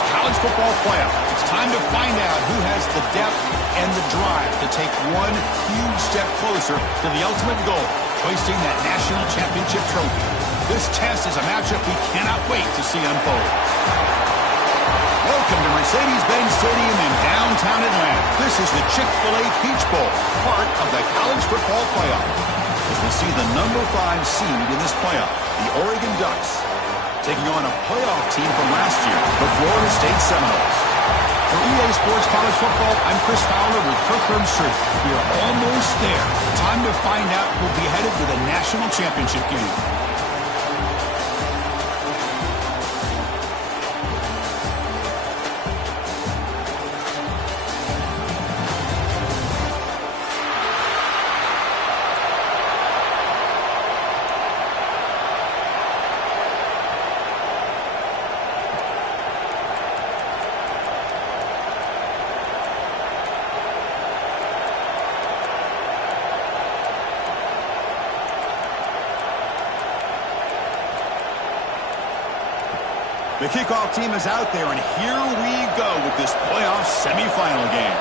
this college football playoff. It's time to find out who has the depth and the drive to take one huge step closer to the ultimate goal, hoisting that national championship trophy. This test is a matchup we cannot wait to see unfold. Welcome to Mercedes-Benz Stadium in downtown Atlanta. This is the Chick-fil-A Peach Bowl, part of the college football playoff. As we see the number 5 seed in this playoff, the Oregon Ducks, taking on a playoff team from last year, the Florida State Seminoles. For EA Sports College Football, I'm Chris Fowler with Kirk Herbstreit. We are almost there. Time to find out who'll be headed to the national championship game. The kickoff team is out there, and here we go with this playoff semifinal game.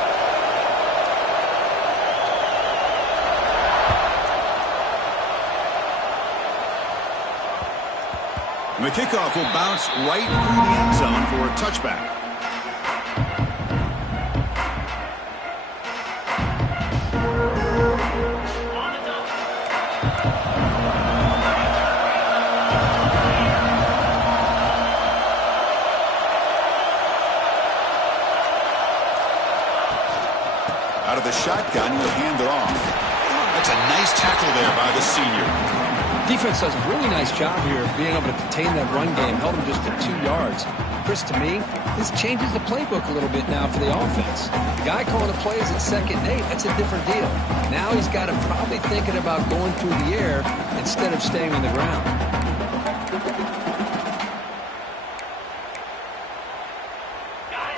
And the kickoff will bounce right through the end zone for a touchback. Out of the shotgun, he'll hand it off. That's a nice tackle there by the senior. Defense does a really nice job here of being able to contain that run game. Held him just to 2 yards. Chris, to me, this changes the playbook a little bit now for the offense. The guy calling the plays at 2nd and 8, that's a different deal. Now he's got him probably thinking about going through the air instead of staying on the ground.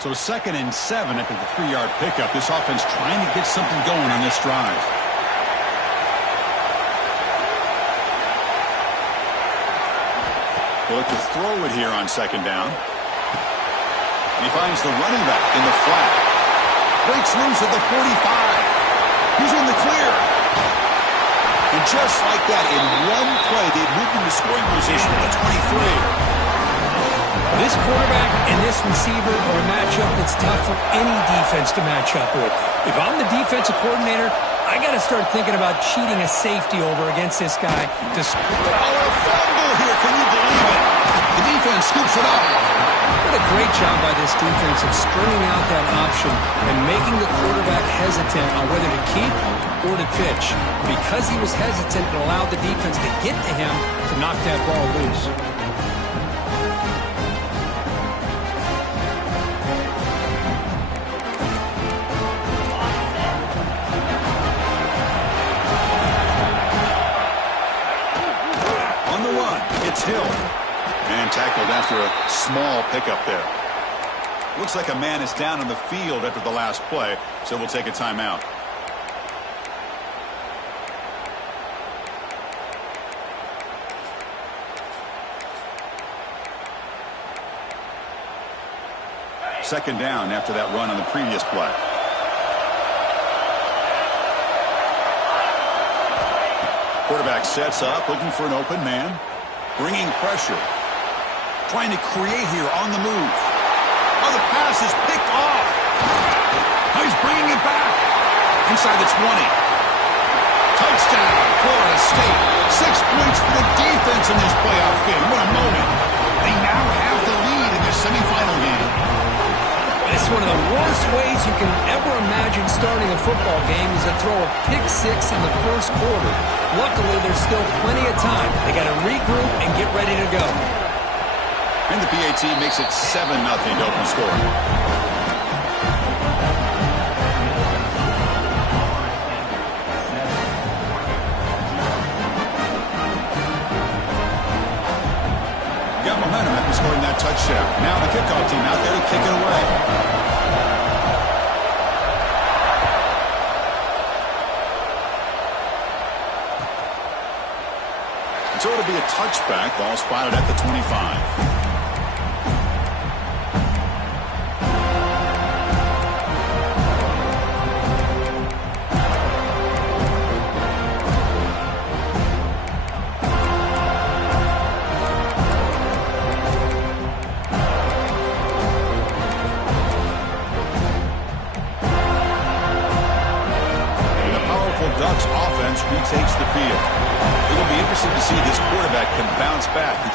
So 2nd and 7 after the 3-yard pickup. This offense trying to get something going on this drive. They'll look to throw it here on 2nd down. And he finds the running back in the flat. Breaks loose at the 45. He's in the clear. And just like that, in one play, they've moved into scoring position at the 23. This quarterback and this receiver are a matchup that's tough for any defense to match up with. If I'm the defensive coordinator, I got to start thinking about cheating a safety over against this guy. A fumble here, can you believe it? The defense scoops it up. What a great job by this defense of stringing out that option and making the quarterback hesitant on whether to keep or to pitch. Because he was hesitant, it allowed the defense to get to him to knock that ball loose. It's Hill. And tackled after a small pickup there. Looks like a man is down on the field after the last play, so we'll take a timeout. Second down after that run on the previous play. Quarterback sets up, looking for an open man. Bringing pressure. Trying to create here on the move. Oh, the pass is picked off. Oh, he's bringing it back. Inside the 20. Touchdown, Florida State. 6 points for the defense in this playoff game. What a moment. They now have the lead in their semifinal game. It's one of the worst ways you can ever imagine starting a football game is to throw a pick-6 in the first quarter. Luckily, there's still plenty of time. They got to regroup and get ready to go. And the PAT makes it 7-0 to open scoring. Got momentum after scoring that touchdown. Now the kickoff team out there to kick it away. So it'll be a touchback. Ball spotted at the 25.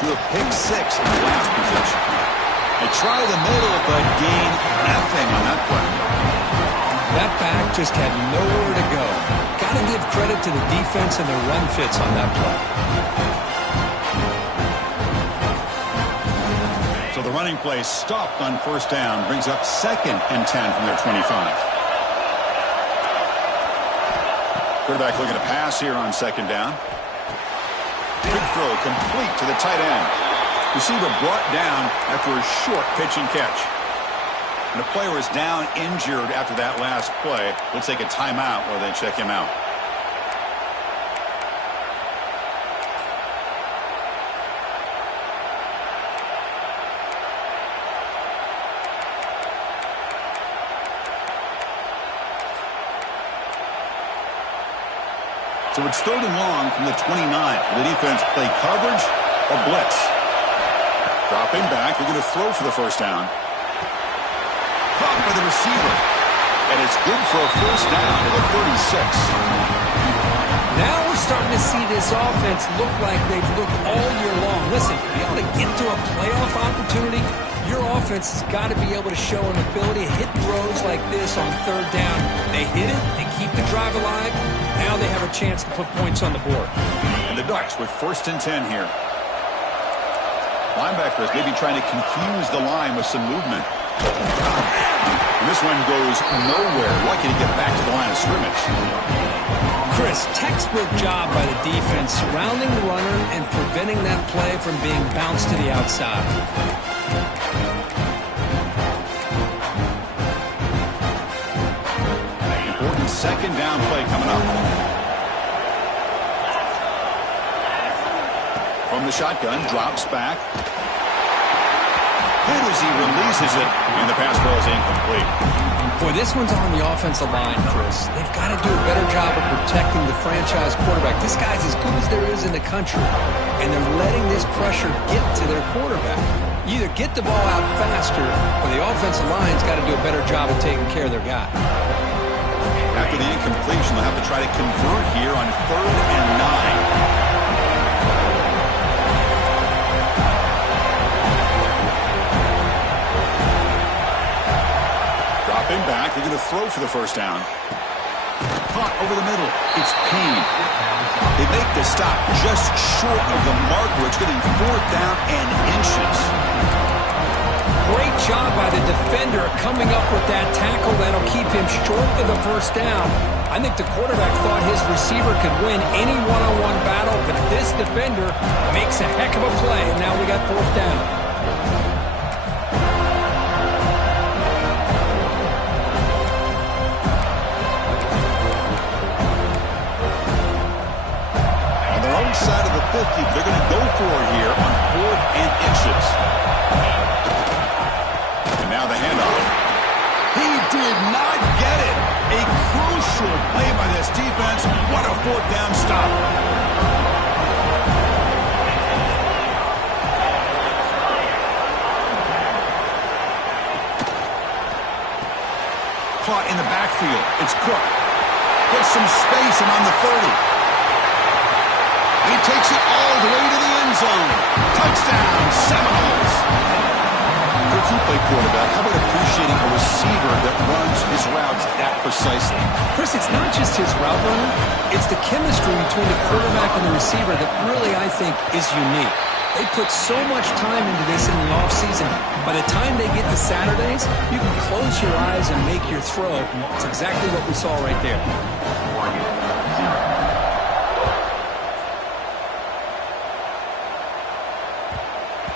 to a pick six in the last possession. They try the middle, but gain nothing on that play. That back just had nowhere to go. Got to give credit to the defense and their run fits on that play. So the running play stopped on first down, brings up 2nd and 10 from their 25. Quarterback looking to pass here on 2nd down. Big throw complete to the tight end. Receiver brought down after a short pitch and catch. And the player is down injured after that last play. Let's take a timeout while they check him out. So it's 3rd and long from the 29. The defense play coverage or blitz. Dropping back, they're going to throw for the first down. Caught by the receiver. And it's good for a first down to the 36. Now we're starting to see this offense look like they've looked all year long. Listen, to be able to get to a playoff opportunity, your offense has got to be able to show an ability to hit throws like this on 3rd down. They hit it, they keep the drive alive. Now they have a chance to put points on the board. And the Ducks with 1st and 10 here. Linebackers maybe trying to confuse the line with some movement. And this one goes nowhere. Lucky to get back to the line of scrimmage. Chris, textbook job by the defense surrounding the runner and preventing that play from being bounced to the outside. Important 2nd down play coming up. From the shotgun, drops back. Hit as he releases it, and the pass falls incomplete. Boy, this one's on the offensive line, Chris. They've got to do a better job of protecting the franchise quarterback. This guy's as good as there is in the country, and they're letting this pressure get to their quarterback. You either get the ball out faster, or the offensive line's got to do a better job of taking care of their guy. After the incompletion, they'll have to try to convert here on 3rd and 9. Dropping back, they're going to throw for the first down. Caught over the middle. It's Payne. They make the stop just short of the marker. It's getting 4th down and inches. Great job by the defender coming up with that tackle that'll keep him short of the first down. I think the quarterback thought his receiver could win any one-on-one battle, but this defender makes a heck of a play, and now we got 4th down. On their own side of the 50, they're going to go for it here on 4th and inches. Now the handoff. He did not get it. A crucial play by this defense. What a 4th down stop. Caught in the backfield. It's Cook. Gets some space and on the 30. And he takes it all the way to the end zone. Touchdown, Seminoles. If you play quarterback, how about appreciating a receiver that runs his routes that precisely? Chris, it's not just his route running. It's the chemistry between the quarterback and the receiver that really, I think, is unique. They put so much time into this in the offseason. By the time they get to Saturdays, you can close your eyes and make your throw. It's exactly what we saw right there.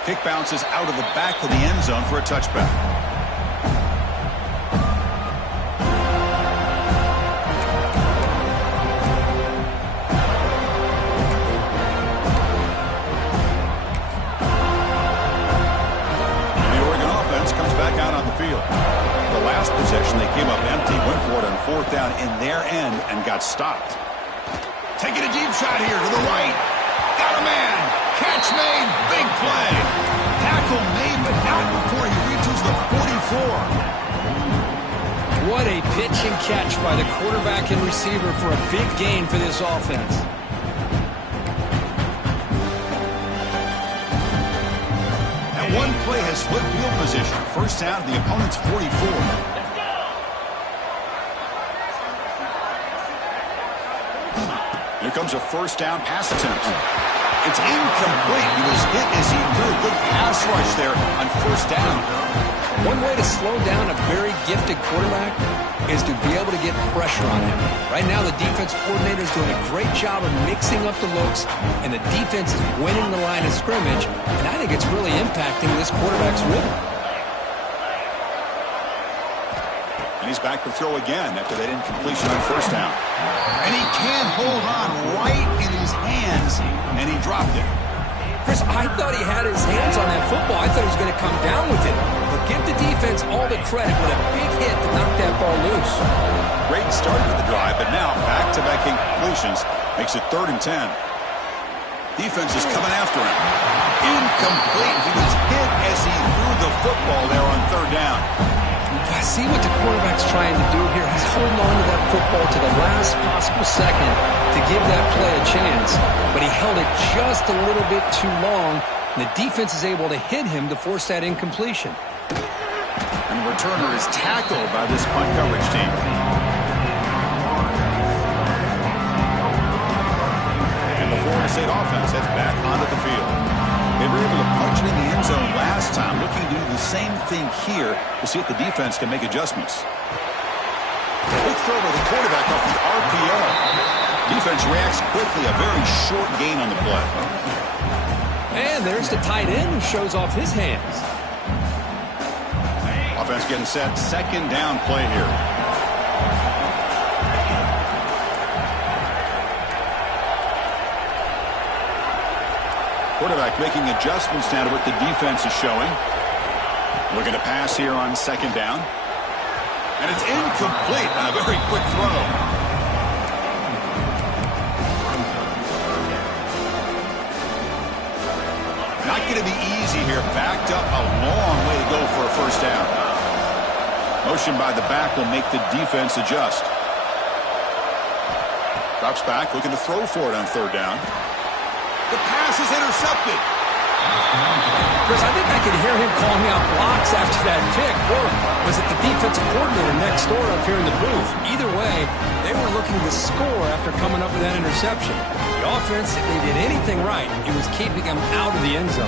Kick bounces out of the back of the end zone for a touchback. The Oregon offense comes back out on the field. The last possession, they came up empty, went for it on 4th down in their end and got stopped. Taking a deep shot here to the right. Got a man. Catch made, big play. Tackle made, but not before he reaches the 44. What a pitch and catch by the quarterback and receiver for a big gain for this offense. One play has flipped field position. First down, the opponent's 44. Here comes a first down pass attempt. It's incomplete. He was hit as he threw a good pass rush there on first down. One way to slow down a very gifted quarterback is to be able to get pressure on him. Right now, the defense coordinator is doing a great job of mixing up the looks, and the defense is winning the line of scrimmage, and I think it's really impacting this quarterback's rhythm. And he's back to throw again after that incompletion on first down. And he can't hold on right in his hands, and he dropped it. Chris, I thought he had his hands on that football. I thought he was going to come down with it. But give the defense all the credit with a big hit to knock that ball loose. Great start to the drive, but now back-to-back incompletions makes it 3rd and 10. Defense is coming after him. Incomplete. He was hit as he threw the football there on 3rd down. I see what the quarterback's trying to do here. He's holding on to that football to the last possible second to give that play a chance. But he held it just a little bit too long, and the defense is able to hit him to force that incompletion. And the returner is tackled by this punt coverage team. And the Florida State offense heads back onto the field. They were able to punch it in the end zone last time, looking to do the same thing here to see if the defense can make adjustments. Quick throw by the quarterback off the RPO. Defense reacts quickly, a very short gain on the play. And there's the tight end who shows off his hands. Offense getting set, 2nd down play here. Quarterback making adjustments now to what the defense is showing. Looking to pass here on 2nd down. And it's incomplete on a very quick throw. Not going to be easy here. Backed up a long way to go for a first down. Motion by the back will make the defense adjust. Drops back, looking to throw for it on 3rd down. The pass is intercepted. Chris, I think I could hear him calling out blocks after that pick. Or was it the defensive coordinator next door up here in the booth? Either way, they were looking to score after coming up with that interception. The offense, if they did anything right, it was keeping them out of the end zone.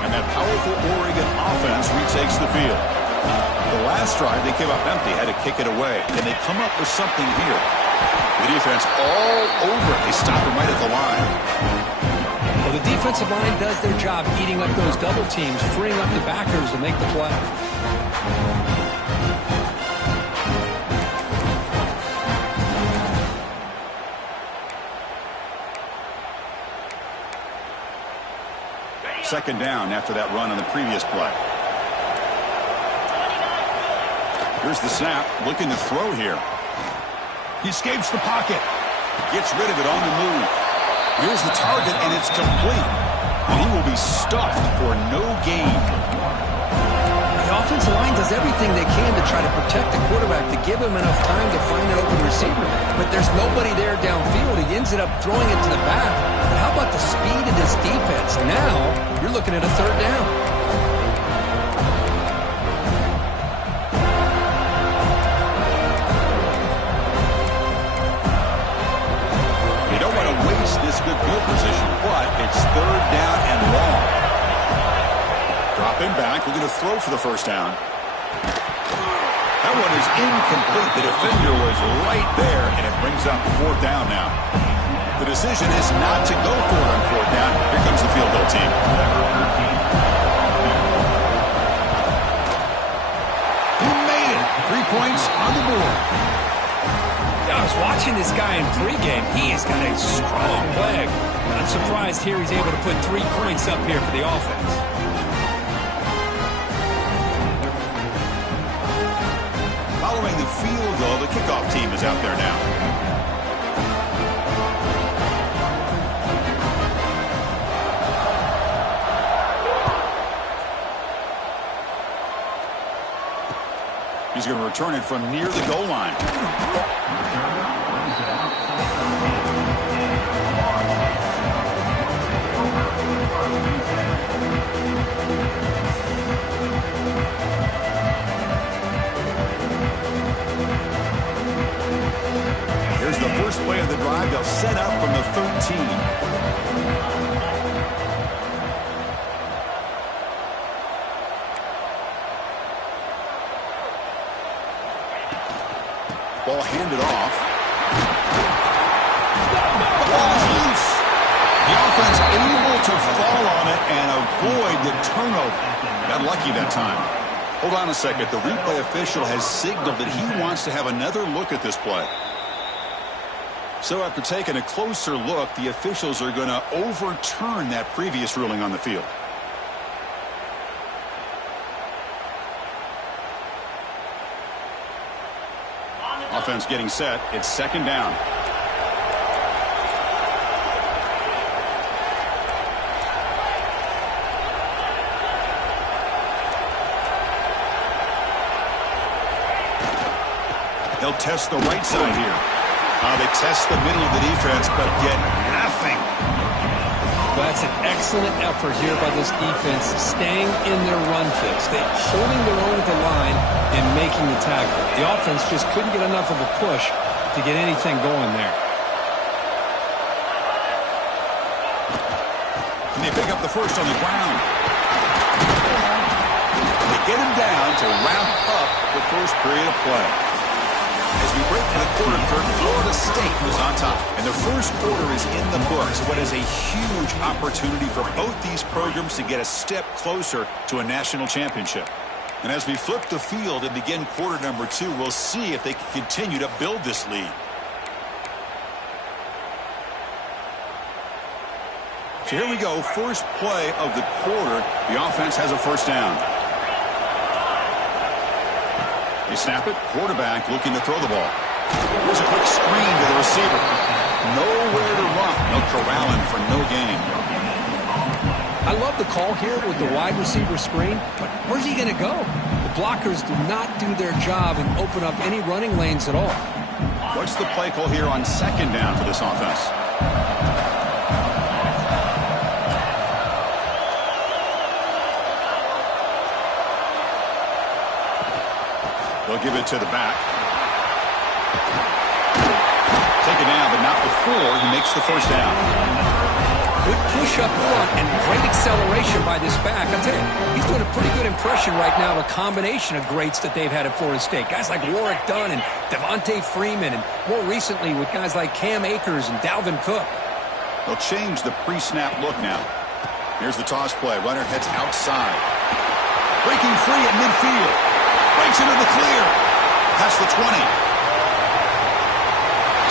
And that powerful Oregon offense retakes the field. The last drive, they came up empty, had to kick it away. And they come up with something here. The defense all over it. They stop him right at the line. Well, the defensive line does their job eating up those double teams, freeing up the backers to make the play. Second down after that run on the previous play. Here's the snap, looking to throw here. He escapes the pocket. Gets rid of it on the move. Here's the target, and it's complete. And he will be stuffed for no gain. The offensive line does everything they can to try to protect the quarterback, to give him enough time to find an open receiver. But there's nobody there downfield. He ends up throwing it to the back. But how about the speed of this defense? Now, you're looking at a 3rd down. This good field position, but it's 3rd down and long. Dropping back, we're going to throw for the first down. That one is incomplete. The defender was right there, and it brings up 4th down now. The decision is not to go for it on 4th down. Here comes the field goal team. He made it. 3 points on the board. I was watching this guy in pregame. He has got a strong leg. Not surprised here he's able to put 3 points up here for the offense. Following the field goal, the kickoff team is out there now. He's going to return it from near the goal line. Ball handed off. The ball is loose. The offense able to fall on it and avoid the turnover. Got lucky that time. Hold on a second. The replay official has signaled that he wants to have another look at this play. So after taking a closer look, the officials are going to overturn that previous ruling on the field. Offense getting set. It's second down. They'll test the right side here. They test the middle of the defense, but get nothing. That's an excellent effort here by this defense, staying in their run fix. They're holding their own at the line and making the tackle. The offense just couldn't get enough of a push to get anything going there. And they pick up the first on the ground. They get him down to wrap up the first period of play. As we break for the quarter, Florida State was on top. And the first quarter is in the books. What is a huge opportunity for both these programs to get a step closer to a national championship. And as we flip the field and begin quarter number 2, we'll see if they can continue to build this lead. So here we go. First play of the quarter. The offense has a first down. They snap it. Quarterback looking to throw the ball. Here's a quick screen to the receiver. Nowhere to run. They'll corral him for no gain. I love the call here with the wide receiver screen, but where's he going to go? The blockers do not do their job and open up any running lanes at all. What's the play call here on second down for this offense? They'll give it to the back. Take it down, but not before he makes the first down. Good push up front and great acceleration by this back. I'll tell you, he's doing a pretty good impression right now of a combination of greats that they've had at Florida State. Guys like Warwick Dunn and Devontae Freeman, and more recently with guys like Cam Akers and Dalvin Cook. They'll change the pre-snap look now. Here's the toss play. Runner heads outside. Breaking free at midfield. Breaks into the clear. Past the 20.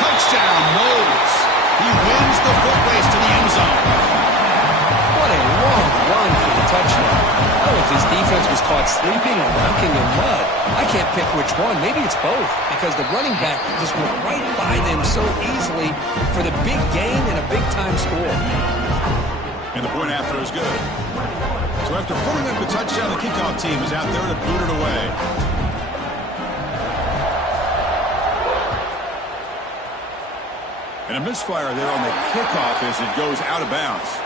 Touchdown, Knowles. He wins the foot race to the end zone. What a long run for the touchdown. I don't know if his defense was caught sleeping or walking in mud. I can't pick which one. Maybe it's both, because the running back just went right by them so easily for the big gain and a big-time score. And the point after is good. So after pulling up the touchdown, the kickoff team is out there to boot it away. And a misfire there on the kickoff as it goes out of bounds.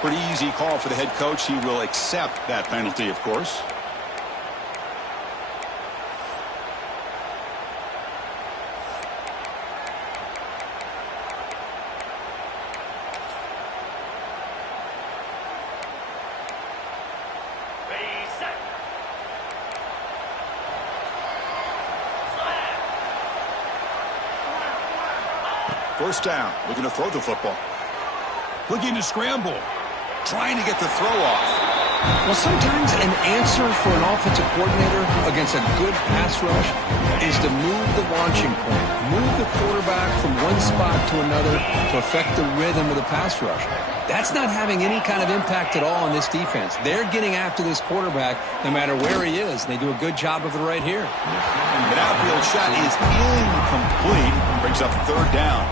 Pretty easy call for the head coach. He will accept that penalty, of course. First down, looking to throw the football. Looking to scramble. Trying to get the throw off. Well, sometimes an answer for an offensive coordinator against a good pass rush is to move the launching point. Move the quarterback from one spot to another to affect the rhythm of the pass rush. That's not having any kind of impact at all on this defense. They're getting after this quarterback no matter where he is. They do a good job of it right here. The outfield shot is incomplete. Brings up third down.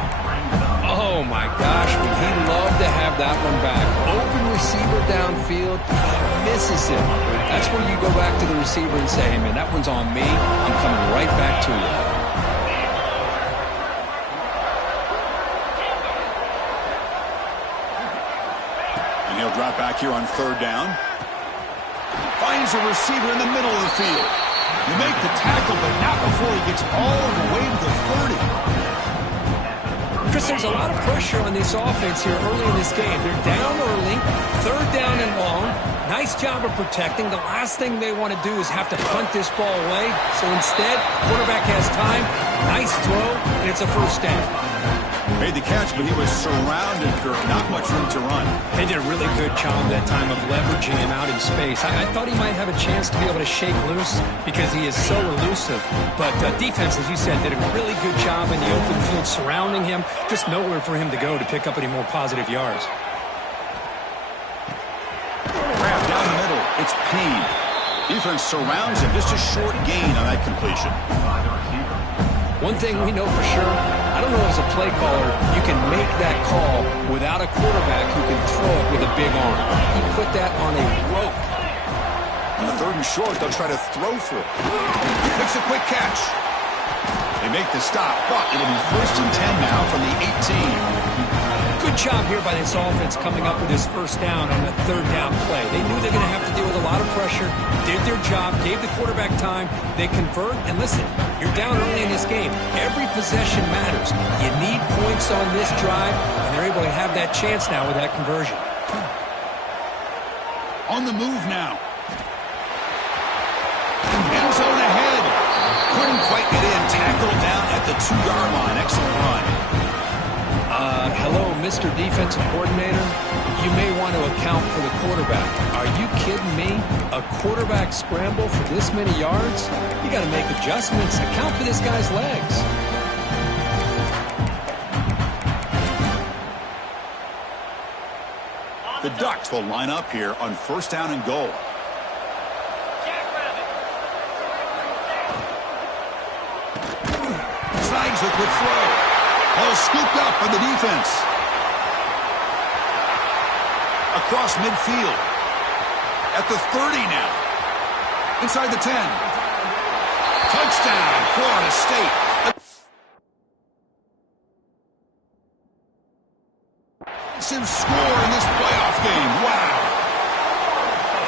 Oh, my gosh, would he love to have that one back. Open receiver downfield, he misses it. That's where you go back to the receiver and say, hey, man, that one's on me. I'm coming right back to you. And he'll drop back here on third down. Finds a receiver in the middle of the field. You make the tackle, but not before he gets all the way to the 30. Chris, there's a lot of pressure on this offense here early in this game. They're down early, third down and long. Nice job of protecting. The last thing they want to do is have to punt this ball away. So instead, quarterback has time. Nice throw, and it's a first down. Made the catch, but he was surrounded, Kirk. Not much room to run. They did a really good job that time of leveraging him out in space. I thought he might have a chance to be able to shake loose because he is so elusive. But defense, as you said, did a really good job in the open field surrounding him. Just nowhere for him to go to pick up any more positive yards. Wrapped down the middle. It's Payne. Defense surrounds him. Just a short gain on that completion. One thing we know for sure, I don't know as a play caller, you can make that call without a quarterback who can throw it with a big arm. He put that on a rope. On the 3rd and short, they'll try to throw for it. Makes a quick catch. They make the stop, but it'll be 1st and 10 now from the 18. Good job here by this offense coming up with this first down on the 3rd down play. They knew they're going to have to deal with a lot of pressure, did their job, gave the quarterback time, they convert, and listen, you're down early in this game. Every possession matters. You need points on this drive, and they're able to have that chance now with that conversion. On the move now. End zone ahead. Couldn't quite get in. Tackled down at the 2-yard line. Excellent run. Hello, Mr. Defensive Coordinator. You may want to account for the quarterback. Are you kidding me? A quarterback scramble for this many yards? You got to make adjustments. Account for this guy's legs. The Ducks will line up here on 1st down and goal. Slides a quick throw. Ball scooped up by the defense. Across midfield. At the 30 now. Inside the 10. Touchdown, Florida State. Massive score in this playoff game. Wow.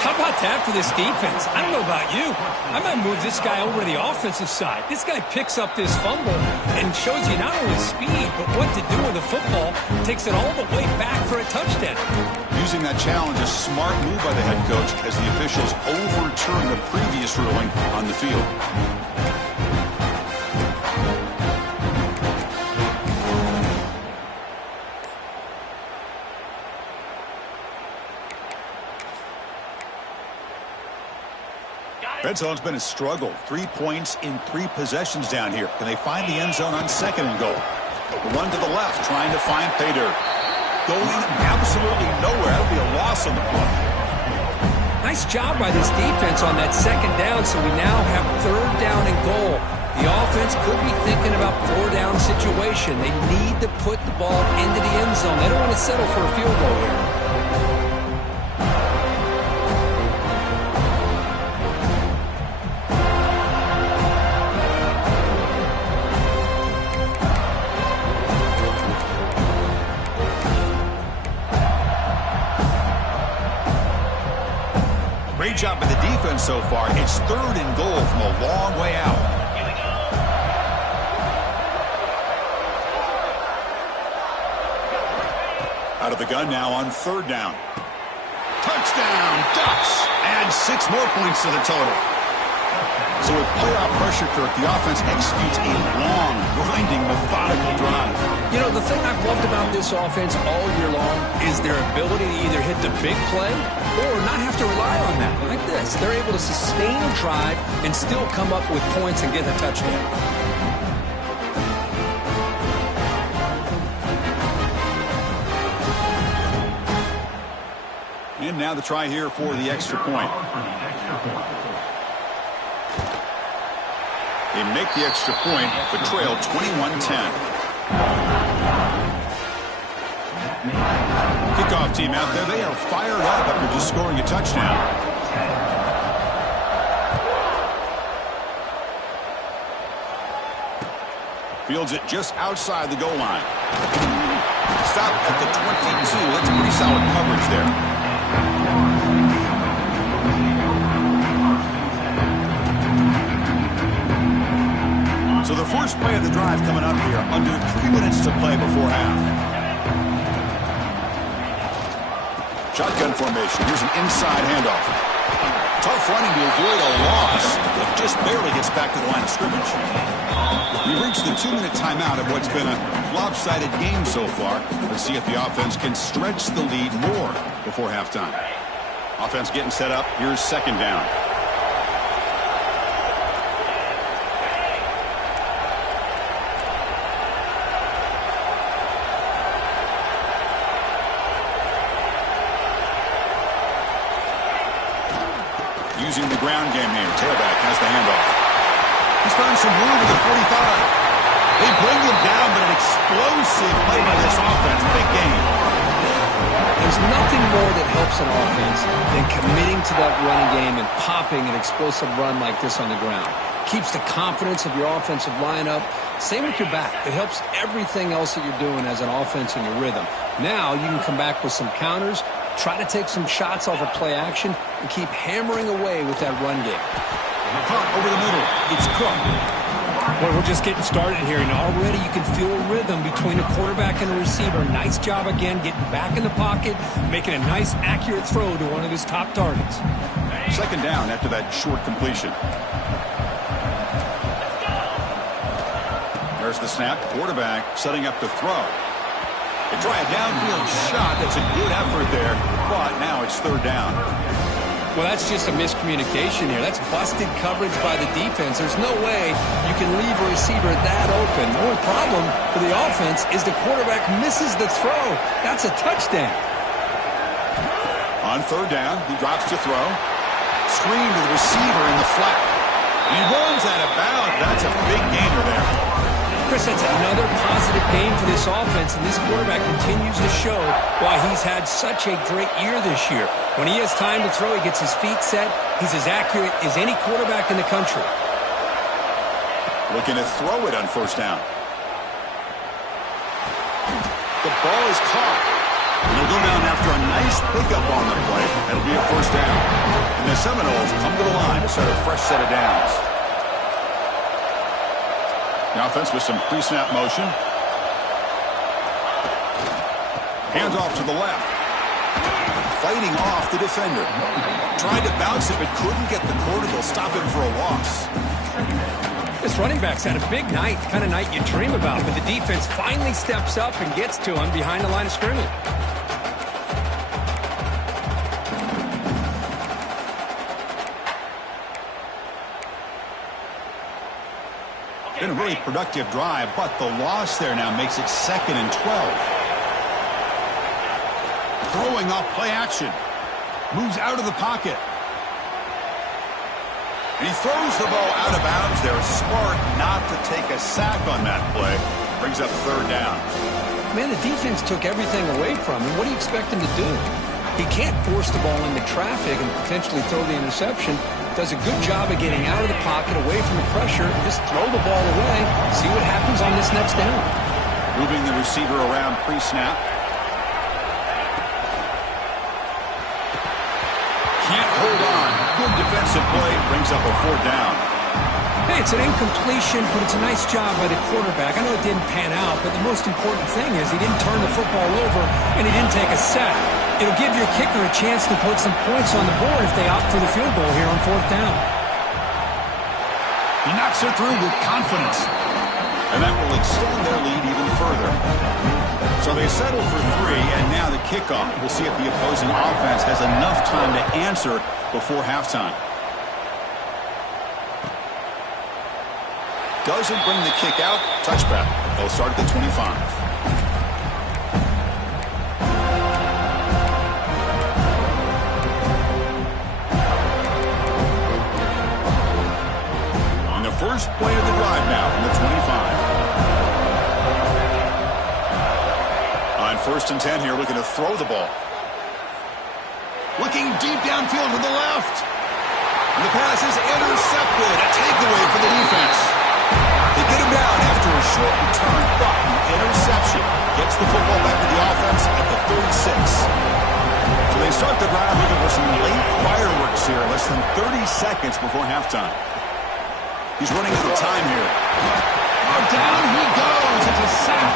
How about that for this defense? I don't know about you. I might move this guy over to the offensive side. This guy picks up this fumble and shows you not only speed, but what to do with the football. Takes it all the way back for a touchdown. Using that challenge, a smart move by the head coach as the officials overturn the previous ruling on the field. Red zone's been a struggle. 3 points in 3 possessions down here. Can they find the end zone on 2nd and goal? Run to the left, trying to find pay dirt. Going absolutely nowhere. That'll be a loss on the play. Nice job by this defense on that 2nd down, so we now have 3rd down and goal. The offense could be thinking about 4-down situation. They need to put the ball into the end zone. They don't want to settle for a field goal here. Great job by the defense so far. It's 3rd and goal from a long way out. Out of the gun now on 3rd down. Touchdown, Ducks. Add 6 more points to the total. So with playoff pressure, Kirk, the offense executes a long, grinding, methodical drive. You know, the thing I've loved about this offense all year long is their ability to either hit the big play or not have to rely on that. Like this, they're able to sustain a drive and still come up with points and get a touchdown. And now the try here for the extra point. They make the extra point, but trail 21-10. Kickoff team out there, they are fired up after just scoring a touchdown. Fields it just outside the goal line. Stop at the 22. That's pretty solid coverage there. So the first play of the drive coming up here, under 3 minutes to play before half. Shotgun formation. Here's an inside handoff. Tough running to avoid a loss, but just barely gets back to the line of scrimmage. We reached the 2-minute timeout of what's been a lopsided game so far. Let's see if the offense can stretch the lead more before halftime. Offense getting set up. Here's second down. Using the ground game here. Tailback has the handoff. He's found some room at the 45. They bring him down, but an explosive play by this offense. Big game. There's nothing more that helps an offense than committing to that running game and popping an explosive run like this on the ground. Keeps the confidence of your offensive lineup. Same with your back. It helps everything else that you're doing as an offense in your rhythm. Now you can come back with some counters, try to take some shots off of play action, and keep hammering away with that run game. Caught over the middle. It's Cook. Well, we're just getting started here, and already you can feel a rhythm between a quarterback and a receiver. Nice job again getting back in the pocket, making a nice, accurate throw to one of his top targets. Second down after that short completion. There's the snap. Quarterback setting up the throw. They try a downfield shot. That's a good effort there, but now it's third down. Well, that's just a miscommunication here. That's busted coverage by the defense. There's no way you can leave a receiver that open. The only problem for the offense is the quarterback misses the throw. That's a touchdown. On third down, he drops to throw. Screen to the receiver in the flat. He runs out of bounds. That's a big gainer there. Chris, that's another positive game for this offense, and this quarterback continues to show why he's had such a great year this year. When he has time to throw, he gets his feet set. He's as accurate as any quarterback in the country. Looking to throw it on first down. The ball is caught. And they'll go down after a nice pickup on the play. That'll be a first down. And the Seminoles come to the line to start a fresh set of downs. The offense with some pre-snap motion. Hands off to the left. Fighting off the defender. Tried to bounce it, but couldn't get the quarter. They'll stop him for a loss. This running back's had a big night, the kind of night you dream about, but the defense finally steps up and gets to him behind the line of scrimmage. Been a really productive drive, but the loss there now makes it 2nd and 12. Throwing off play action. Moves out of the pocket. And he throws the ball out of bounds there. Smart not to take a sack on that play. Brings up third down. Man, the defense took everything away from him. What do you expect him to do? He can't force the ball into traffic and potentially throw the interception. Does a good job of getting out of the pocket, away from the pressure, just throw the ball away, see what happens on this next down. Moving the receiver around pre-snap. Can't hold on. Good defensive play, brings up a fourth down. Hey, it's an incompletion, but it's a nice job by the quarterback. I know it didn't pan out, but the most important thing is he didn't turn the football over and he didn't take a sack. It'll give your kicker a chance to put some points on the board if they opt for the field goal here on fourth down. He knocks it through with confidence. And that will extend their lead even further. So they settle for 3, and now the kickoff. We'll see if the opposing offense has enough time to answer before halftime. Doesn't bring the kick out. Touchback. They'll start at the 25. First play of the drive now from the 25. On 1st and 10 here, looking to throw the ball. Looking deep downfield to the left. And the pass is intercepted. A takeaway for the defense. They get him down after a short return, but the interception gets the football back to the offense at the 36. So they start the drive looking for some late fireworks here, less than 30 seconds before halftime. He's running out of time here. Oh, down he goes. It's a sack.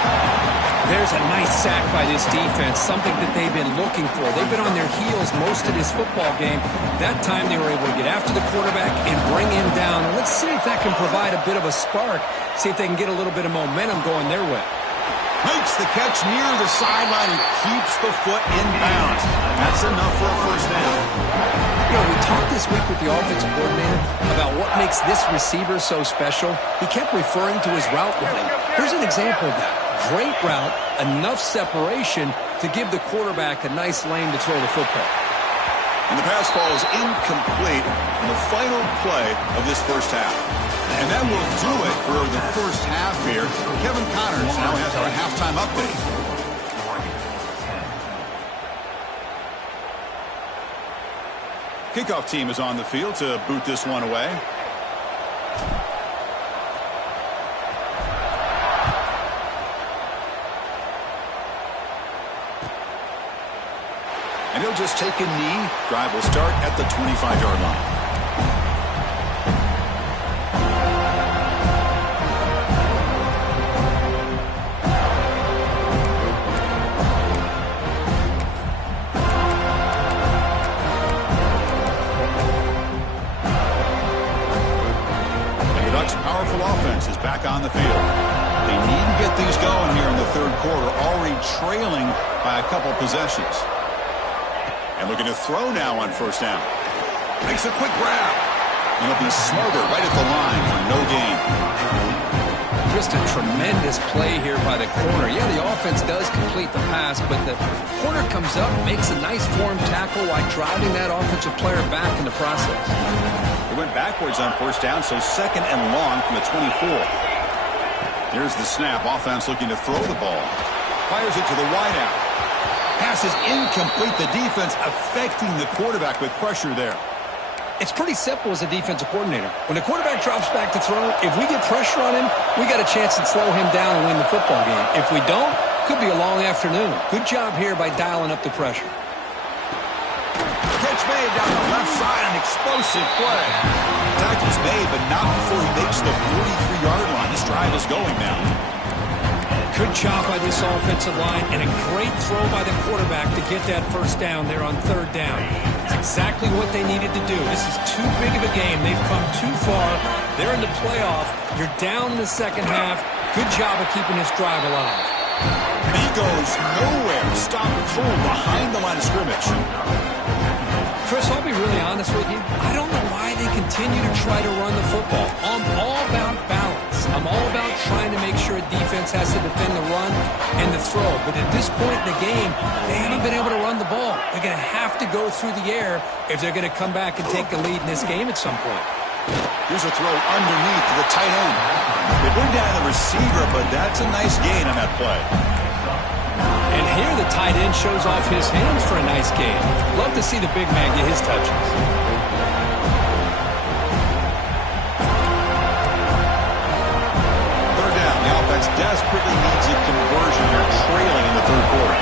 There's a nice sack by this defense, something that they've been looking for. They've been on their heels most of this football game. That time they were able to get after the quarterback and bring him down. Let's see if that can provide a bit of a spark, see if they can get a little bit of momentum going their way. Makes the catch near the sideline and keeps the foot in bounds. That's enough for a first down. You know, we talked this week with the offensive coordinator about what makes this receiver so special. He kept referring to his route running. Here's an example of that. Great route, enough separation to give the quarterback a nice lane to throw the football. And the pass ball is incomplete on the final play of this first half. And that will do it for the first half here. Kevin Connors now has our halftime update. Kickoff team is on the field to boot this one away. And he'll just take a knee. Drive will start at the 25-yard line. Powerful offense is back on the field. They need to get things going here in the third quarter, already trailing by a couple possessions. And looking to throw now on first down. Makes a quick grab. And he'll be smothered right at the line for no gain. Just a tremendous play here by the corner. Yeah, the offense does complete the pass, but the corner comes up, makes a nice form tackle while driving that offensive player back in the process. Went backwards on first down, so second and long from the 24. Here's the snap. Offense looking to throw the ball. Fires it to the wideout. Pass is incomplete. The defense affecting the quarterback with pressure there. It's pretty simple as a defensive coordinator. When the quarterback drops back to throw, if we get pressure on him, we got a chance to slow him down and win the football game. If we don't, could be a long afternoon. Good job here by dialing up the pressure. Catch made down the left side, an explosive play. Tackle's made, but not before he makes the 43-yard line. This drive is going now. Good job by this offensive line, and a great throw by the quarterback to get that first down there on third down. It's exactly what they needed to do. This is too big of a game. They've come too far. They're in the playoff. You're down in the second half. Good job of keeping this drive alive. He goes nowhere. Stop full behind the line of scrimmage. Chris, I'll be really honest with you. I don't know why they continue to try to run the football. I'm all about balance. I'm all about trying to make sure a defense has to defend the run and the throw. But at this point in the game, they haven't been able to run the ball. They're going to have to go through the air if they're going to come back and take the lead in this game at some point. Here's a throw underneath to the tight end. They bring down the receiver, but that's a nice gain on that play. And here the tight end shows off his hands for a nice gain. Love to see the big man get his touches. Third down. The offense desperately needs a conversion. They're trailing in the third quarter.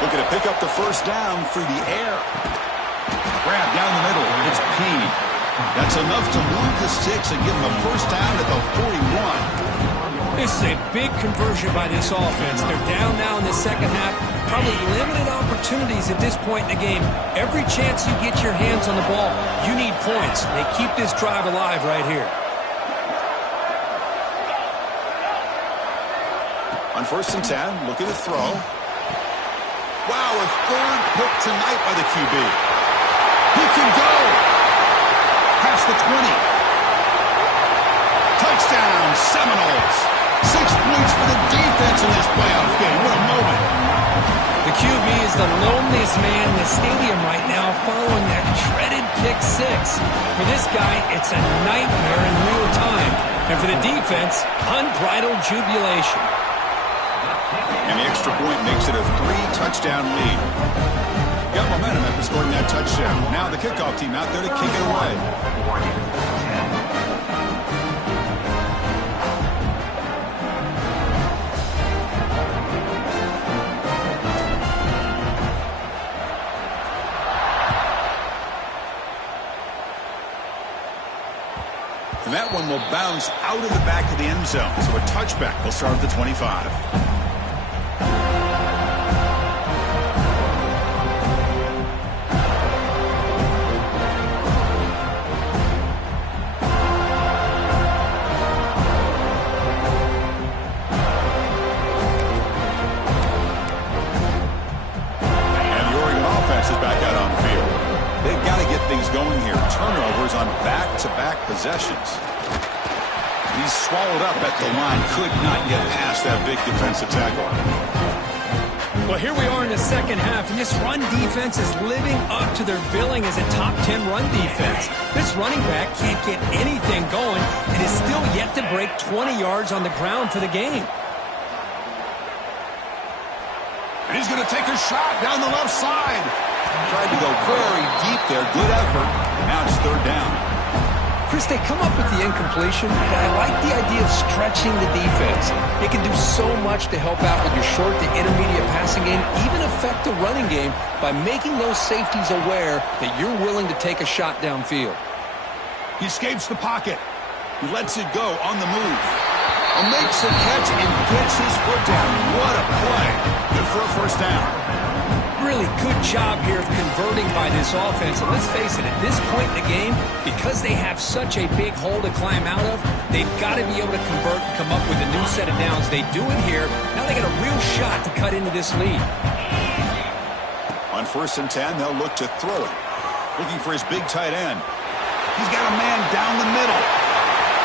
Looking to pick up the first down through the air. Grab down the middle. It's P. That's enough to move the sticks and give them a first down at the 41. This is a big conversion by this offense. They're down now in the second half. Probably limited opportunities at this point in the game. Every chance you get your hands on the ball, you need points. They keep this drive alive right here. On first and 10, looking to throw. Wow, a third pick tonight by the QB. He can go. Past the 20. Touchdown, Seminoles. 6 points for the defense in this playoff game. What a moment. The QB is the loneliest man in the stadium right now following that dreaded pick six. For this guy, it's a nightmare in real time. And for the defense, unbridled jubilation. And the extra point makes it a 3-touchdown lead. Got momentum after scoring that touchdown. Now the kickoff team out there to kick it away. that one will bounce out of the back of the end zone. So a touchback will start at the 25. Going here. Turnovers on back-to-back possessions. He's swallowed up at the line. Could not get past that big defensive tackle. Well, here we are in the second half, and this run defense is living up to their billing as a top 10 run defense. This running back can't get anything going and is still yet to break 20 yards on the ground for the game. And he's going to take a shot down the left side. Tried to go very deep there. Good effort. Now it's third down. Chris, they come up with the incompletion, but I like the idea of stretching the defense. It can do so much to help out with your short to intermediate passing game, even affect the running game by making those safeties aware that you're willing to take a shot downfield. He escapes the pocket. He lets it go on the move. Makes the catch and gets his foot down. What a play. Good for a first down. Really good job here of converting by this offense. And let's face it, at this point in the game, because they have such a big hole to climb out of, they've got to be able to convert and come up with a new set of downs. They do it here. Now they got a real shot to cut into this lead. On 1st and 10, they'll look to throw it. Looking for his big tight end. He's got a man down the middle.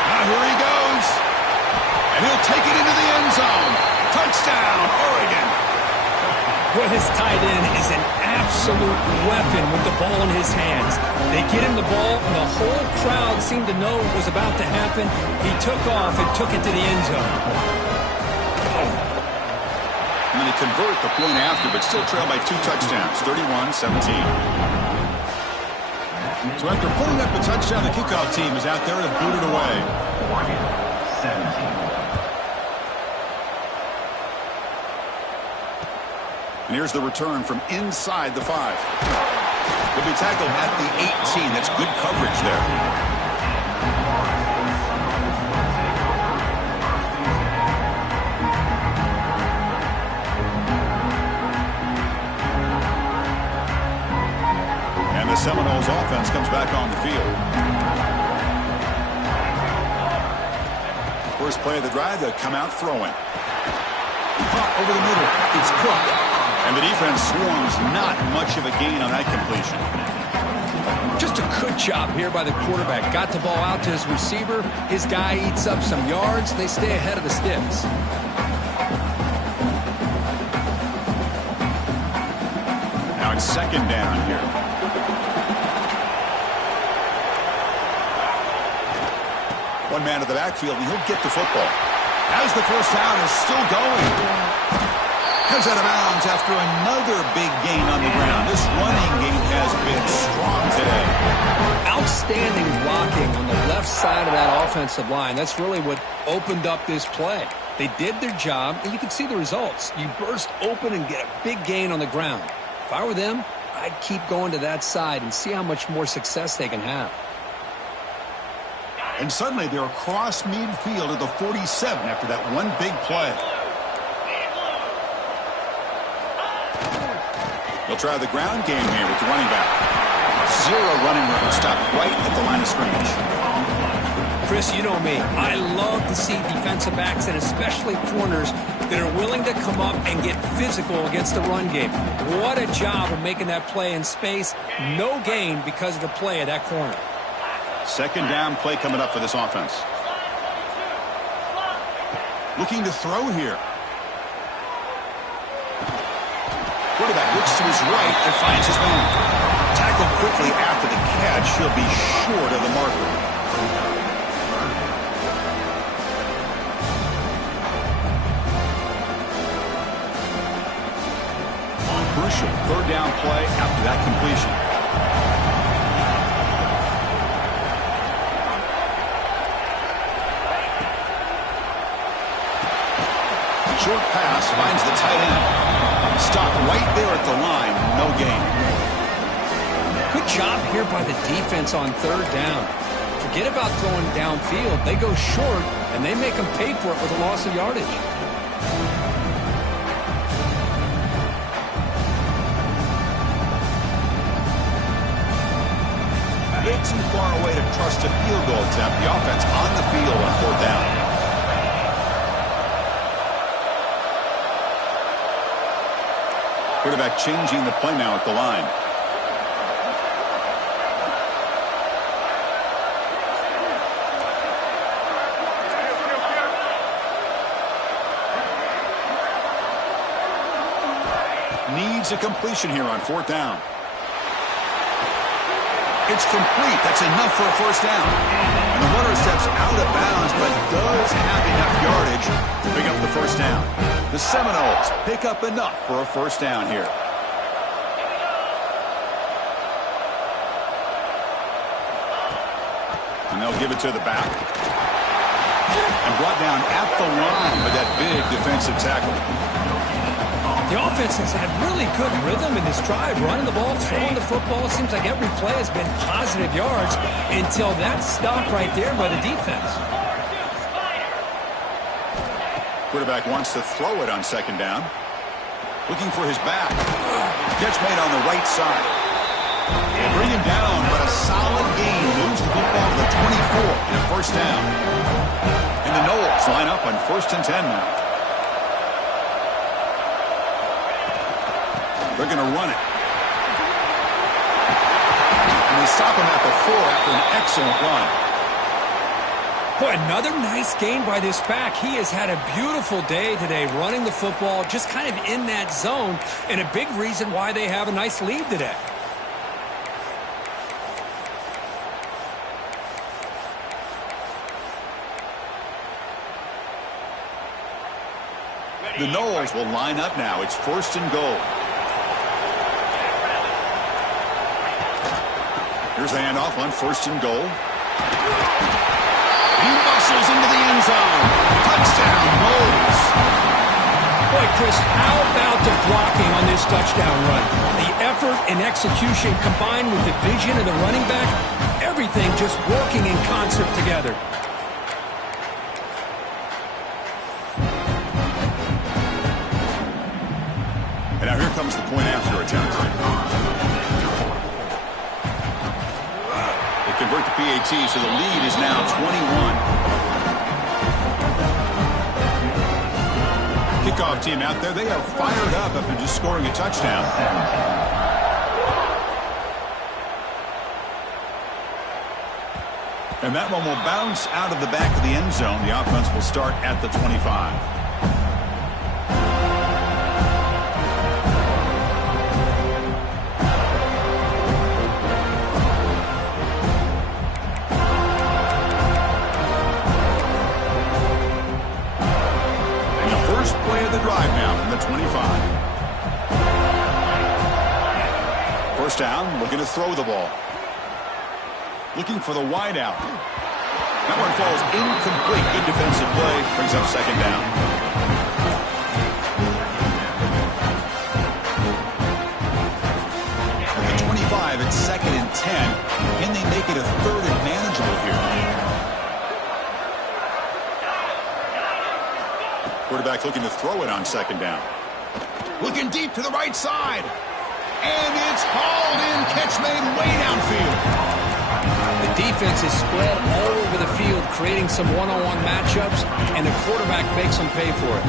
Now here he goes. And he'll take it into the end zone. Touchdown, Oregon. Well, this tight end is an absolute weapon with the ball in his hands. They get him the ball, and the whole crowd seemed to know what was about to happen. He took off and took it to the end zone. And then he converted the point after, but still trailed by 2 touchdowns, 31-17. So after pulling up the touchdown, the kickoff team is out there to boot it away. 17. And here's the return from inside the 5. He'll be tackled at the 18. That's good coverage there. And the Seminoles offense comes back on the field. First play of the drive, they'll come out throwing. Caught over the middle. It's Cook. And the defense swarms, not much of a gain on that completion. Just a good job here by the quarterback. Got the ball out to his receiver. His guy eats up some yards. They stay ahead of the sticks. Now it's second down here. One man to the backfield, and he'll get the football. As the first down is still going. Comes out of bounds after another big gain on the ground. This running game has been strong today. Outstanding blocking on the left side of that offensive line. That's really what opened up this play. They did their job, and you can see the results. You burst open and get a big gain on the ground. If I were them, I'd keep going to that side and see how much more success they can have. And suddenly they're across midfield at the 47 after that one big play. They'll try the ground game here with the running back. 0 running room. Stopped right at the line of scrimmage. Chris, you know me. I love to see defensive backs and especially corners that are willing to come up and get physical against the run game. What a job of making that play in space. No gain because of the play of that corner. Second down play coming up for this offense. Looking to throw here. Quarterback looks to his right and finds his man. Tackled quickly after the catch. He'll be short of the marker. Crucial third down play after that completion. Short pass finds the tight end. Stopped right there at the line. No gain. Good job here by the defense on third down. forget about throwing downfield. They go short, and they make them pay for it with a loss of yardage. Way too far away to trust a field goal attempt. The offense on the field on 4th down. Quarterback changing the play now at the line. Needs a completion here on 4th down. It's complete. That's enough for a 1st down. And the runner steps out of bounds, but does have enough yardage to pick up the 1st down. The Seminoles pick up enough for a 1st down here. And they'll give it to the back. And brought down at the line with that big defensive tackle. The offense has had really good rhythm in this drive, running the ball, throwing the football. It seems like every play has been positive yards until that stop right there by the defense. Quarterback wants to throw it on 2nd down. Looking for his back. Catch made on the right side. They bring him down, but a solid gain moves the football to the 24 in a 1st down. And the Noles line up on 1st and 10 now. They're going to run it. And they stop him at the 4 after an excellent run. Boy, another nice gain by this back. He has had a beautiful day today running the football, just kind of in that zone, and a big reason why they have a nice lead today. The Noles will line up now. It's 1st and goal. Here's the handoff on 1st and goal. He muscles into the end zone. Touchdown, Noles. Boy, Chris, how about the blocking on this touchdown run? The effort and execution combined with the vision of the running back, everything just working in concert together. And now here comes the point after attempt. Convert the PAT, so the lead is now 21. Kickoff team out there, they are fired up after just scoring a touchdown. And that one will bounce out of the back of the end zone. The offense will start at the 25. The drive now from the 25. 1st down, looking to throw the ball. Looking for the wide out. That one falls incomplete. Good defensive play. Brings up 2nd down. At the 25, it's 2nd and 10. Can they make it a 3rd and manageable here? Quarterback looking to throw it on 2nd down. Looking deep to the right side. And it's hauled in. Catch made way downfield. The defense is spread all over the field, creating some one-on-one matchups, and the quarterback makes them pay for it.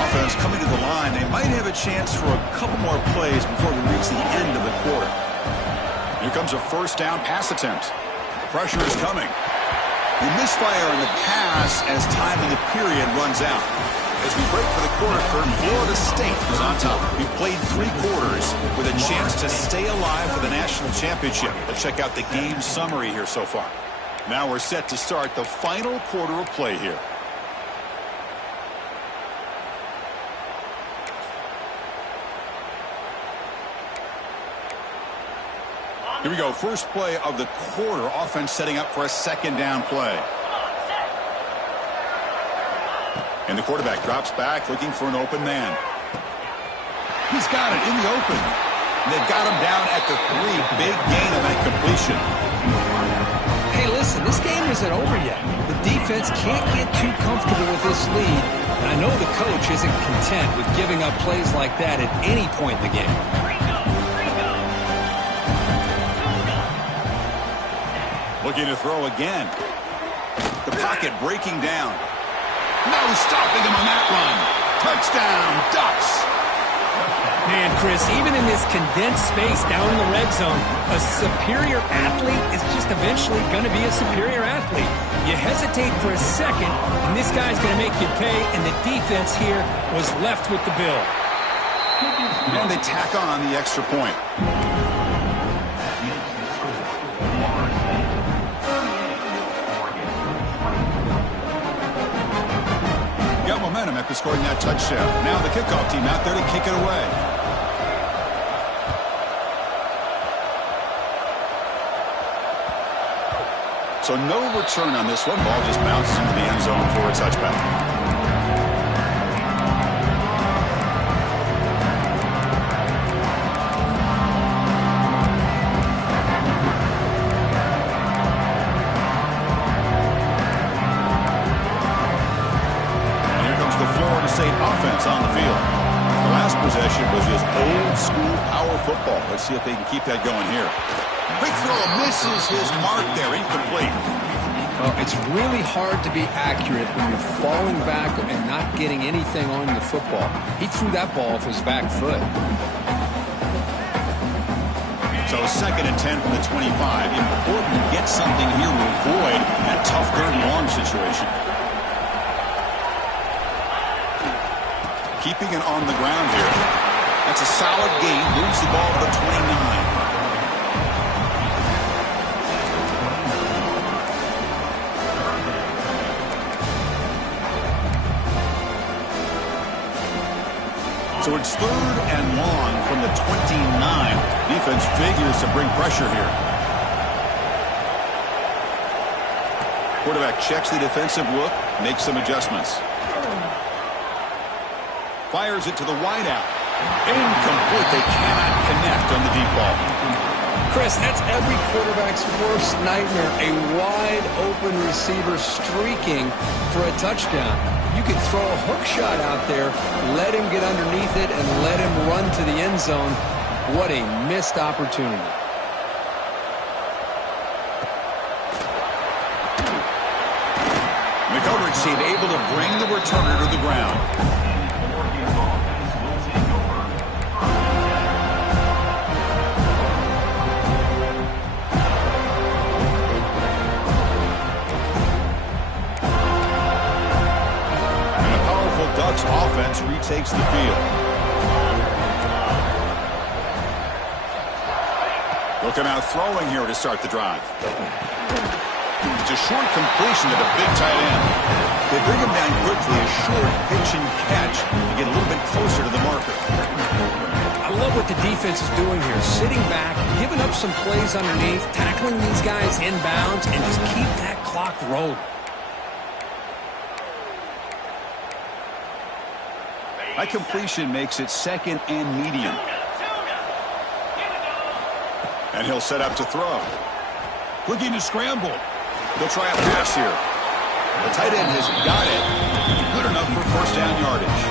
Offense coming to the line. They might have a chance for a couple more plays before we reach the end of the quarter. Here comes a 1st down pass attempt. Pressure is coming. We misfire in the pass as time in the period runs out. As we break for the quarter curtain, Florida State is on top. We played 3 quarters with a chance to stay alive for the national championship. Let's check out the game summary here so far. Now we're set to start the final quarter of play here. Here we go. First play of the quarter. Offense setting up for a 2nd down play. And the quarterback drops back looking for an open man. He's got it in the open. They've got him down at the 3. Big gain on that completion. Hey, listen. listen, this game isn't over yet. The defense can't get too comfortable with this lead, and I know the coach isn't content with giving up plays like that at any point in the game. Looking to throw again. The pocket breaking down. No stopping him on that run. Touchdown, Ducks. Man, Chris, even in this condensed space down in the red zone, a superior athlete is just eventually going to be a superior athlete. You hesitate for a second, and this guy's going to make you pay, and the defense here was left with the bill. And they tack on the extra point. Got momentum after scoring that touchdown. Now the kickoff team out there to kick it away. So no return on this one. Ball just bounces into the end zone for a touchback. And here comes the Florida State offense on the field. The last possession was just old school power football. Let's see if they can keep that going here. Quick throw misses his mark there, incomplete. Oh, it's really hard to be accurate when you're falling back and not getting anything on the football. He threw that ball off his back foot. So 2nd and 10 from the 25. Important to get something here to avoid that tough 3rd and long situation. Keeping it on the ground here. That's a solid gain. Moves the ball to the 29. So it's 3rd and long from the 29. Defense figures to bring pressure here. Quarterback checks the defensive look, makes some adjustments. Fires it to the wideout. Incomplete. They cannot connect on the deep ball. Chris, that's every quarterback's worst nightmare. A wide-open receiver streaking for a touchdown. You could throw a hook shot out there, let him get underneath it, and let him run to the end zone. What a missed opportunity. The coverage team able to bring the returner to the ground. Ducks offense retakes the field. Looking out throwing here to start the drive. It's a short completion to the big tight end. They bring him down quickly, a short pitch and catch to get a little bit closer to the marker. I love what the defense is doing here. Sitting back, giving up some plays underneath, tackling these guys inbounds, and just keep that clock rolling. That completion makes it 2nd and medium. And he'll set up to throw. Looking to scramble. They'll try a pass here. The tight end has got it. Good enough for 1st down yardage.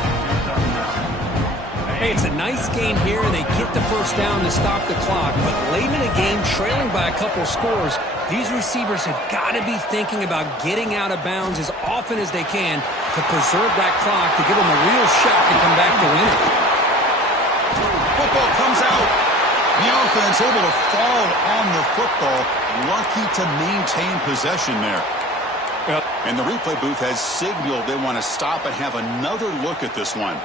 Hey, it's a nice gain here, and they get the 1st down to stop the clock. But late in the game, trailing by a couple scores, these receivers have got to be thinking about getting out of bounds as often as they can to preserve that clock to give them a real shot to come back to win it. Football comes out. The offense able to fall on the football. Lucky to maintain possession there. Yep. And the replay booth has signaled they want to stop and have another look at this one.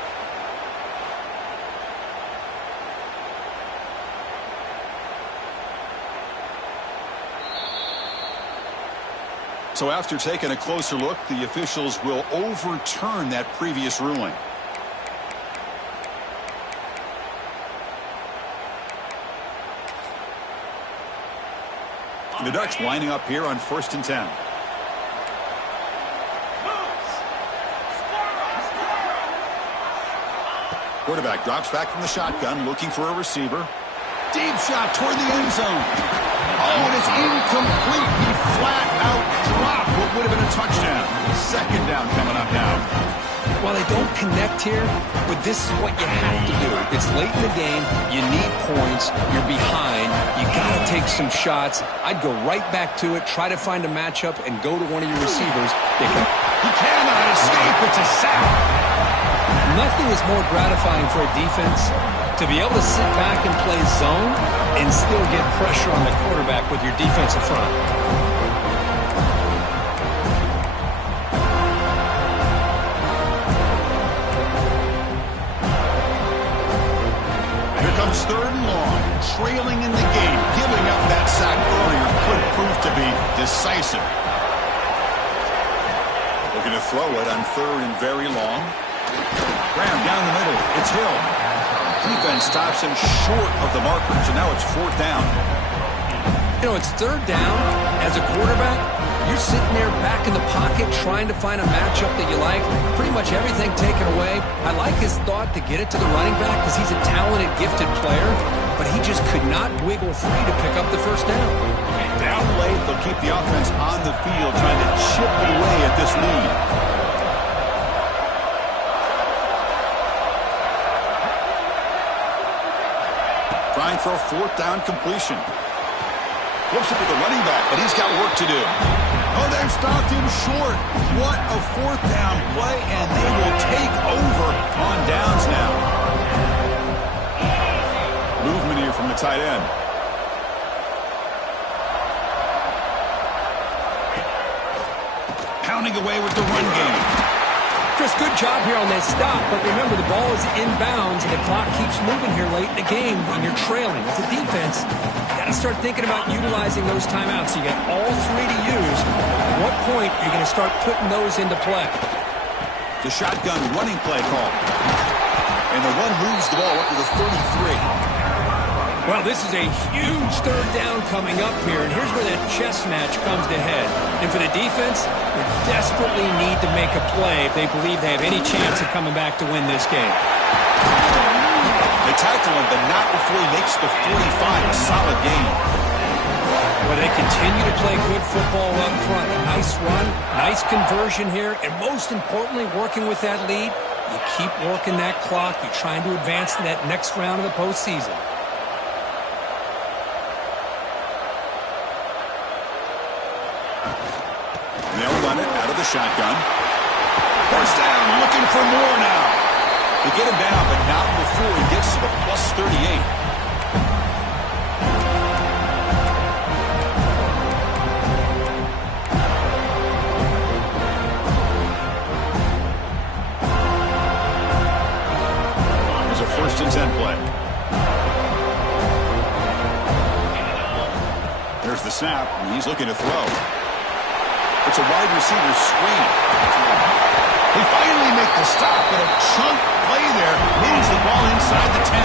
So after taking a closer look, the officials will overturn that previous ruling. The Ducks lining up here on 1st and 10. Quarterback drops back from the shotgun, looking for a receiver. Deep shot toward the end zone. Oh, and it's incomplete. He flat-out drop. What would have been a touchdown? Second down coming up now. Well, they don't connect here, but this is what you have to do. It's late in the game. You need points. You're behind. You got to take some shots. I'd go right back to it, try to find a matchup, and go to one of your receivers. He cannot escape. It's a sack. Nothing is more gratifying for a defense to be able to sit back and play zone and still get pressure on the quarterback with your defensive front. Here comes third and long, trailing in the game. Giving up that sack earlier could prove to be decisive. Looking to throw it on third and very long. Graham down the middle. It's Hill. Defense stops him short of the markers, and now it's fourth down. You know, it's third down. As a quarterback, you're sitting there back in the pocket trying to find a matchup that you like. Pretty much everything taken away. I like his thought to get it to the running back because he's a talented, gifted player, but he just could not wiggle free to pick up the first down. Down late, they'll keep the offense on the field trying to chip away at this lead. Trying for a fourth down completion. Flips it to the running back, but he's got work to do. Oh, they've stopped him short. What a fourth down play, and they will take over on downs now. Movement here from the tight end. Pounding away with the run game. Chris, good job here on that stop, but remember, the ball is inbounds, and the clock keeps moving here late in the game, and you're trailing. As a defense, you got to start thinking about utilizing those timeouts. You got all three to use. At what point are you going to start putting those into play? The shotgun running play call. And the one moves the ball up to the 33. Well, this is a huge third down coming up here, and here's where that chess match comes to head. And for the defense, they desperately need to make a play if they believe they have any chance of coming back to win this game. They tackle him, but not before he makes the 45. A solid game. Well, they continue to play good football up front. A nice run, nice conversion here, and most importantly, working with that lead, you keep working that clock. You're trying to advance to that next round of the postseason. They'll run it out of the shotgun. First down, looking for more now. They get him down, but not before he gets to the plus 38. There's a 1st and 10 play. There's the snap, and he's looking to throw. It's a wide receiver screen. They finally make the stop, but a chunk play there means the ball inside the 10.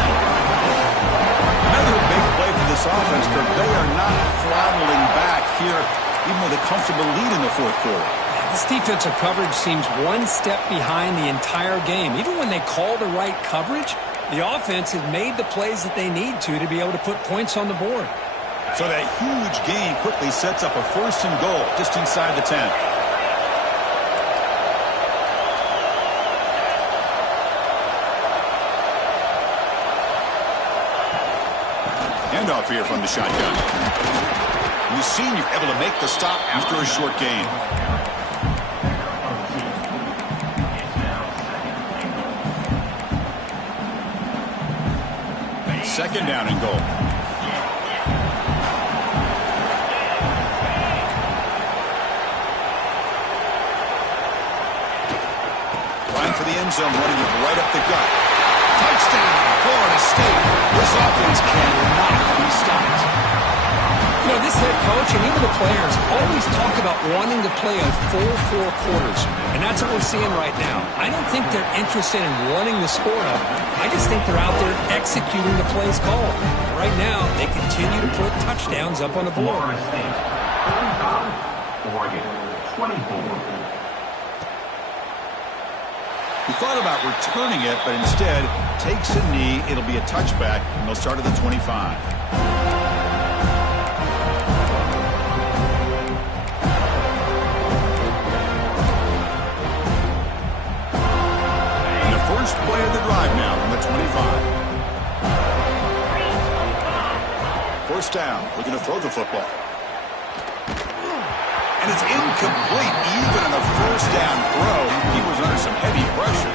Another big play for this offense, but they are not throttling back here, even with a comfortable lead in the fourth quarter. This defensive coverage seems one step behind the entire game. Even when they call the right coverage, the offense has made the plays that they need to be able to put points on the board. So that huge gain quickly sets up a 1st and goal just inside the 10. Handoff here from the shotgun. The senior able to make the stop after a short gain. Second down and goal. For the end zone, running it right up the gut. Touchdown, Florida State. This offense cannot be stopped. You know, this head coach and even the players always talk about wanting to play a full 4 quarters, and that's what we're seeing right now. I don't think they're interested in running the score up. I just think they're out there executing the plays called. And right now, they continue to put touchdowns up on the board. Florida State, 35, Oregon, 24. He thought about returning it, but instead takes a knee. It'll be a touchback, and they'll start at the 25. First play of the drive now from the 25. First down, looking to throw the football. And it's incomplete. Even on the first down throw, he was under some heavy pressure.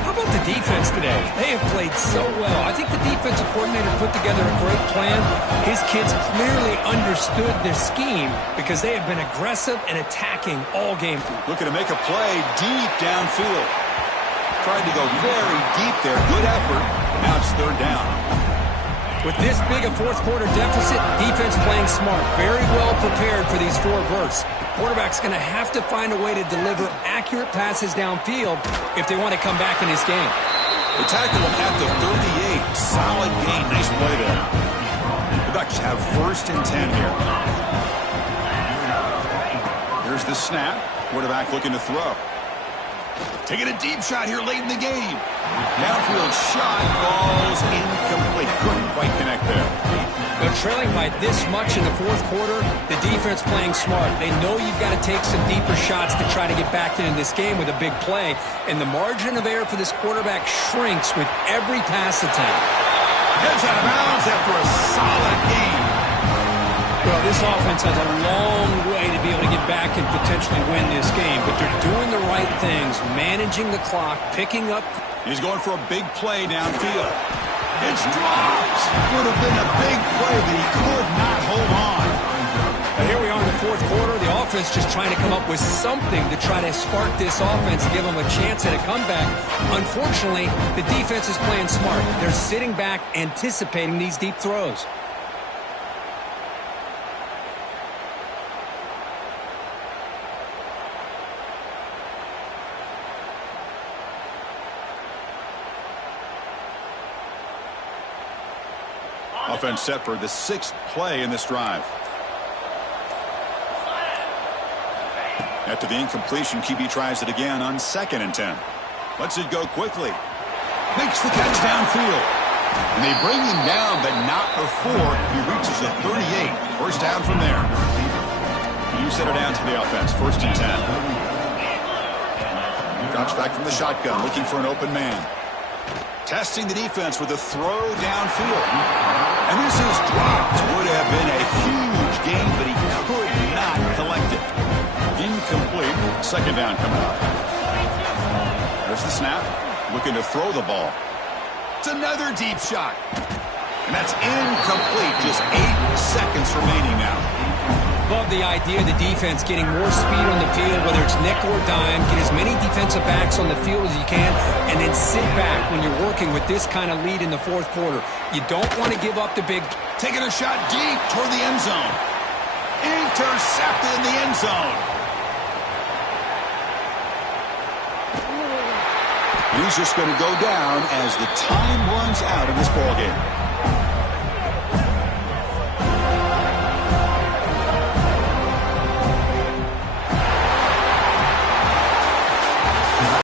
How about the defense today? They have played so well. I think the defensive coordinator put together a great plan. His kids clearly understood their scheme because they have been aggressive and attacking all game. Looking to make a play deep downfield. Tried to go very deep there. Good effort. Now it's third down. With this big a fourth quarter deficit, defense playing smart. Very well prepared for these 4 verts. Quarterback's going to have to find a way to deliver accurate passes downfield if they want to come back in this game. The tackle him at the 38. Solid gain. Nice play there. The Ducks have first and 10 here. Here's the snap. Quarterback looking to throw. Taking a deep shot here late in the game. Downfield shot falls incomplete. Couldn't quite connect there. They're trailing by this much in the fourth quarter. The defense playing smart. They know you've got to take some deeper shots to try to get back into this game with a big play. And the margin of error for this quarterback shrinks with every pass attempt. Heads out of bounds after a solid game. Well, this offense has a long way to be able to get back and potentially win this game. But they're doing the right things, managing the clock, picking up. He's going for a big play downfield. It's dropped. Would have been a big play, but he could not hold on. Now here we are in the fourth quarter. The offense just trying to come up with something to try to spark this offense, give them a chance at a comeback. Unfortunately, the defense is playing smart. They're sitting back, anticipating these deep throws. Offense set for the 6th play in this drive. After the incompletion, QB tries it again on 2nd and 10. Lets it go quickly. Makes the catch downfield. And they bring him down, but not before he reaches the 38. First down from there. You set it down to the offense. 1st and 10. Drops back from the shotgun, looking for an open man. Testing the defense with a throw downfield. And this is dropped. Would have been a huge gain, but he could not collect it. Incomplete. 2nd down coming up. There's the snap. Looking to throw the ball. It's another deep shot. And that's incomplete. Just 8 seconds remaining now. Love the idea of the defense getting more speed on the field, whether it's nickel or dime. Get as many defensive backs on the field as you can, and then sit back when you're working with this kind of lead in the fourth quarter. You don't want to give up the big. Taking a shot deep toward the end zone. Intercepted in the end zone. He's just going to go down as the time runs out in this ballgame.